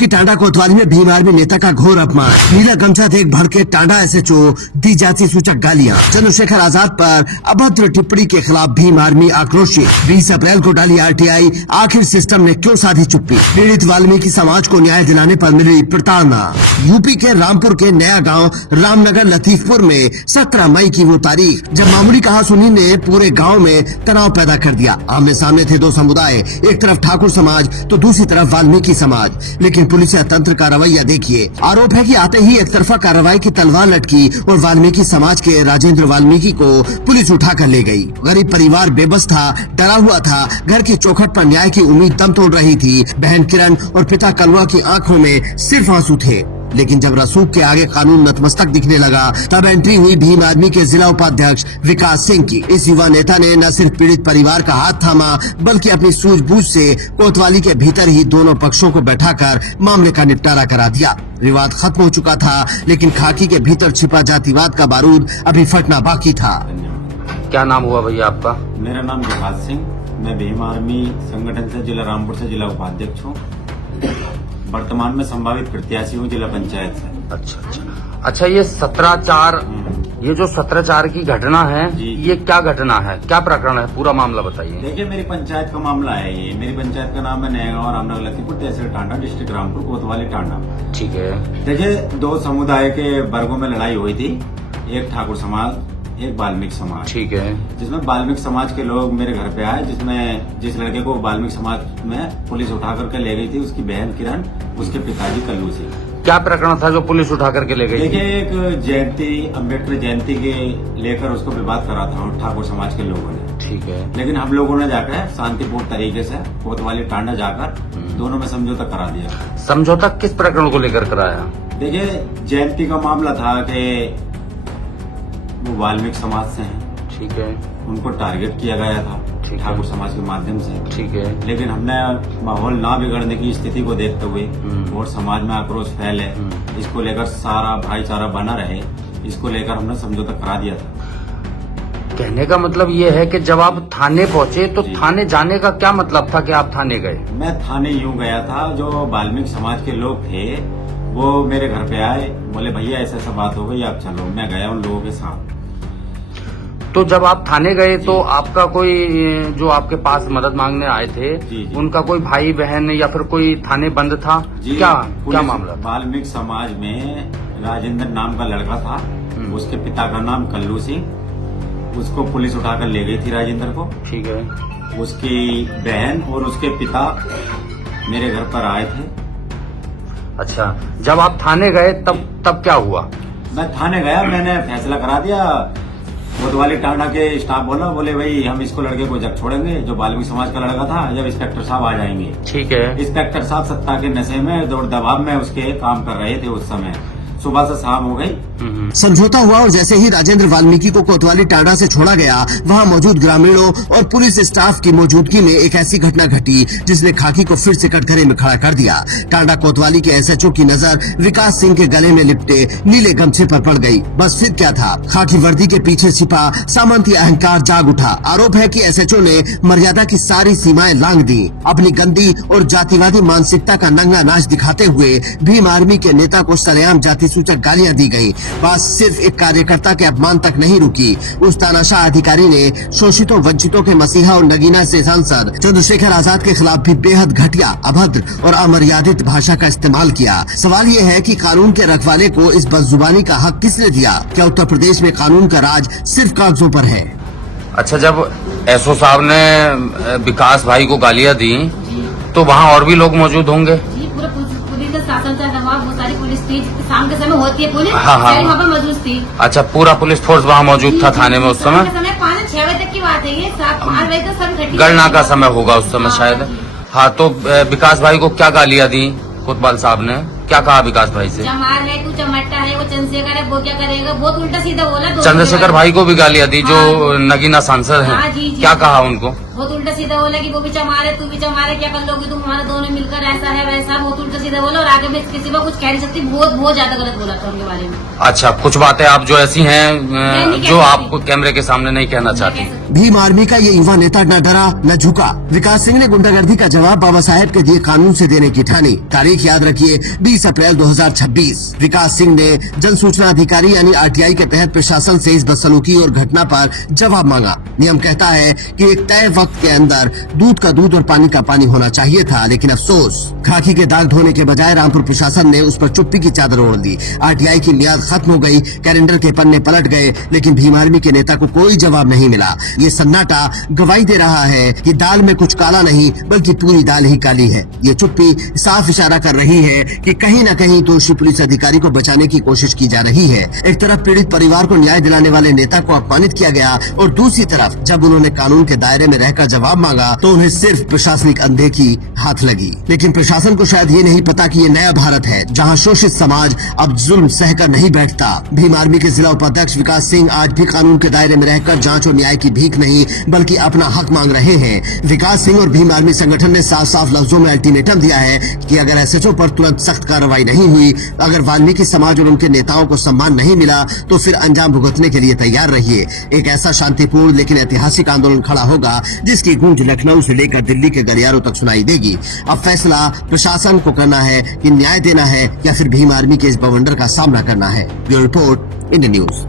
की टांडा कोतवाली में भीम आर्मी नेता का घोर अपमान, नीला गमछा देख भड़के टांडा एसएचओ, दी जाति सूचक गालियां। चंद्रशेखर आजाद पर अभद्र टिप्पणी के खिलाफ भीम आर्मी आक्रोशित। 20 अप्रैल को डाली आरटीआई, आखिर सिस्टम ने क्यों साधी चुप्पी। पीड़ित वाल्मीकि समाज को न्याय दिलाने पर मिली प्रताड़ना। यूपी के रामपुर के नया गांव रामनगर लतीफपुर में 17 मई की वो तारीख जब मामूली कहासुनी ने पूरे गांव में तनाव पैदा कर दिया। आमने सामने थे दो समुदाय, एक तरफ ठाकुर समाज तो दूसरी तरफ वाल्मीकि समाज। लेकिन पुलिस तंत्र का रवैया देखिए। आरोप है कि आते ही एक तरफा कार्रवाई की तलवार लटकी और वाल्मीकि समाज के राजेंद्र वाल्मीकि को पुलिस उठा कर ले गई। गरीब परिवार बेबस था, डरा हुआ था। घर की चौखट पर न्याय की उम्मीद दम तोड़ रही थी। बहन किरण और पिता कलवा की आंखों में सिर्फ आंसू थे। लेकिन जब रसूख के आगे कानून नतमस्तक दिखने लगा तब एंट्री हुई भीम आर्मी के जिला उपाध्यक्ष विकास सिंह की। इस युवा नेता ने न सिर्फ पीड़ित परिवार का हाथ थामा बल्कि अपनी सूझबूझ से कोतवाली के भीतर ही दोनों पक्षों को बैठाकर मामले का निपटारा करा दिया। विवाद खत्म हो चुका था, लेकिन खाकी के भीतर छिपा जातिवाद का बारूद अभी फटना बाकी था। क्या नाम हुआ भैया आपका? मेरा नाम विकास सिंह, मैं भीम आर्मी संगठन से जिला रामपुर से जिला उपाध्यक्ष हूँ। वर्तमान में संभावित प्रत्याशी हूँ जिला पंचायत से। अच्छा ये 17/4 ये जो 17/4 की घटना है ये क्या घटना है, क्या प्रकरण है, पूरा मामला बताइए। देखिए मेरी पंचायत का मामला है ये। मेरी पंचायत का नाम है नया गांव रामनगर लतीफपुर, तहसील टांडा, डिस्ट्रिक्ट रामपुर, कोतवाली टांडा। ठीक है। देखिए दो समुदाय के वर्गों में लड़ाई हुई थी, एक ठाकुर समाज, एक वाल्मीकि समाज। ठीक है। जिसमें वाल्मीकि समाज के लोग मेरे घर पे आए, जिस लड़के को वाल्मीकि समाज में पुलिस उठा करके ले गई थी, उसकी बहन किरण, उसके पिताजी कल्लू सिंह। क्या प्रकरण था जो पुलिस उठा करके ले गई? देखिए एक जयंती, अम्बेडकर जयंती के लेकर उसको विवाद करा था ठाकुर समाज के लोगों ने। ठीक है। लेकिन हम लोगों ने जाकर शांतिपूर्ण तरीके से कोतवाली टांडा जाकर दोनों में समझौता करा दिया। समझौता किस प्रकरण को लेकर कराया? देखिए जयंती का मामला था कि वो वाल्मीकि समाज से हैं। ठीक है। उनको टारगेट किया गया था ठाकुर समाज के माध्यम से। ठीक है। लेकिन हमने माहौल ना बिगड़ने की स्थिति को देखते हुए और समाज में आक्रोश फैले, इसको लेकर सारा भाईचारा बना रहे, इसको लेकर हमने समझौता करा दिया था। कहने का मतलब ये है कि जब आप थाने पहुंचे तो थाने जाने का क्या मतलब था कि आप थाने गए? मैं थाने यूं गया था, जो वाल्मीकि समाज के लोग थे वो मेरे घर पे आए, बोले भैया ऐसा ऐसा बात हो गई, आप चलो। मैं गया उन लोगों के साथ। तो जब आप थाने गए तो आपका कोई जो आपके पास मदद मांगने आए थे उनका कोई भाई बहन या फिर कोई थाने बंद था? क्या मामला? वाल्मीकि समाज में राजेंद्र नाम का लड़का था, उसके पिता का नाम कल्लू सिंह। उसको पुलिस उठाकर ले गई थी राजेंद्र को। ठीक है। उसकी बहन और उसके पिता मेरे घर पर आए थे। अच्छा, जब आप थाने गए तब क्या हुआ? मैं थाने गया, मैंने फैसला करा दिया। कोतवाली टांडा के स्टाफ बोले भाई हम इसको लड़के को जब छोड़ेंगे, जो वाल्मीकि समाज का लड़का था, जब इंस्पेक्टर साहब आ जाएंगे। ठीक है। इंस्पेक्टर साहब सत्ता के नशे में दौड़ दबाव में उसके काम कर रहे थे। उस समय सुबह से शाम हो गई। समझौता हुआ और जैसे ही राजेंद्र वाल्मीकि को कोतवाली टांडा से छोड़ा गया, वहां मौजूद ग्रामीणों और पुलिस स्टाफ की मौजूदगी में एक ऐसी घटना घटी जिसने खाकी को फिर से कटघरे में खड़ा कर दिया। टांडा कोतवाली के एसएचओ की नजर विकास सिंह के गले में लिपटे नीले गमछे पर पड़ गई। बस फिर क्या था, खाकी वर्दी के पीछे छिपा सामंती अहंकार जाग उठा। आरोप है कि एसएचओ ने मर्यादा की सारी सीमाएं लांघ दी। अपनी गंदी और जातिवादी मानसिकता का नंगा नाच दिखाते हुए भीम आर्मी के नेता को सरेआम जाति सूचक गालियां दी गई। बात सिर्फ एक कार्यकर्ता के अपमान तक नहीं रुकी। उस तानाशाह अधिकारी ने शोषितों वंचितों के मसीहा और नगीना से सांसद चंद्रशेखर आजाद के खिलाफ भी बेहद घटिया, अभद्र और अमर्यादित भाषा का इस्तेमाल किया। सवाल ये है कि कानून के रखवाले को इस बदजुबानी का हक किसने दिया? क्या उत्तर प्रदेश में कानून का राज सिर्फ कागजों पर है? अच्छा, जब एसओ साहब ने विकास भाई को गालियां दी तो वहाँ और भी लोग मौजूद होंगे? शासन का दबाव, बहुत सारी पुलिस थी, शाम के समय होती है पुलिस। हाँ। वहाँ पर मौजूद थी। अच्छा, पूरा पुलिस फोर्स वहाँ मौजूद था थाने में उस समय? 5-6 बजे तक की बात है ये। 7-8 बजे तक सब इकट्ठी। गणना का समय होगा उस समय शायद। हाँ, तो विकास भाई को क्या गालियां दी कोतवाल साहब ने? क्या कहा विकास भाई से? चमार है, तू चमट्टा है, वो चंद्रशेखर है, वो क्या करेगा, बहुत उल्टा सीधा बोला। चंद्रशेखर भाई को भी गालियां दी जो नगीना सांसद हैं। हाँ, जी। क्या कहा उनको? बहुत उल्टा सीधा बोला कि वो भी चमारे तू भी चमारे, क्या कर लोगे तुम, हमारे दोनों मिलकर, ऐसा है वैसा, बहुत उल्टा सीधा बोला। और आगे मैं किसी को कुछ कह नहीं सकती, बहुत ज्यादा गलत बोला था उनके बारे में। अच्छा, कुछ बातें आप जो ऐसी हैं नहीं जो कह आपको कैमरे के सामने नहीं कहना चाहती। भीम आर्मी का ये युवा नेता न डरा न झुका। विकास सिंह ने गुंडागर्दी का जवाब बाबा साहेब के दिए कानून से देने की ठानी। तारीख याद रखिए 20 अप्रैल 2026। विकास सिंह ने जन सूचना अधिकारी यानी आरटीआई के तहत प्रशासन से इस बदसलूकी और घटना पर जवाब मांगा। नियम कहता है कि एक तय वक्त के अंदर दूध का दूध और पानी का पानी होना चाहिए था, लेकिन अफसोस खाकी के दाग धोने के बजाय रामपुर प्रशासन ने उस पर चुप्पी की चादर ओढ़ दी। आरटीआई की मियाद खत्म हो गई, कैलेंडर के पन्ने पलट गए, लेकिन भीम आर्मी के नेता को कोई जवाब नहीं मिला। ये सन्नाटा गवाही दे रहा है कि दाल में कुछ काला नहीं बल्कि पूरी दाल ही काली है। ये चुप्पी साफ इशारा कर रही है कि कहीं न कहीं दोषी पुलिस अधिकारी को बचाने की कोशिश की जा रही है। एक तरफ पीड़ित परिवार को न्याय दिलाने वाले नेता को अपमानित किया गया और दूसरी तरफ जब उन्होंने कानून के दायरे में रहकर जवाब मांगा तो उन्हें सिर्फ प्रशासनिक अनदेखी हाथ लगी। लेकिन प्रशासन को शायद ये नहीं पता कि ये नया भारत है जहाँ शोषित समाज अब जुल्म सहकर नहीं बैठता। भीम आर्मी के जिला उपाध्यक्ष विकास सिंह आज भी कानून के दायरे में रहकर जांच और न्याय की भीख नहीं बल्कि अपना हक मांग रहे हैं। विकास सिंह और भीम आर्मी संगठन ने साफ साफ लफ्जों में अल्टीमेटम दिया है कि अगर एसएचओ पर तुरंत सख्त कार्रवाई नहीं हुई, अगर वाल्मीकि समाज और उनके नेताओं को सम्मान नहीं मिला तो फिर अंजाम भुगतने के लिए तैयार रहिए। एक ऐसा शांतिपूर्ण लेकिन ऐतिहासिक आंदोलन खड़ा होगा जिसकी गूंज लखनऊ से लेकर दिल्ली के गलियारों तक सुनाई देगी। अब फैसला प्रशासन को करना है कि न्याय देना है या फिर भीम आर्मी के इस बवंडर का सामना करना है। Bureau report, India news.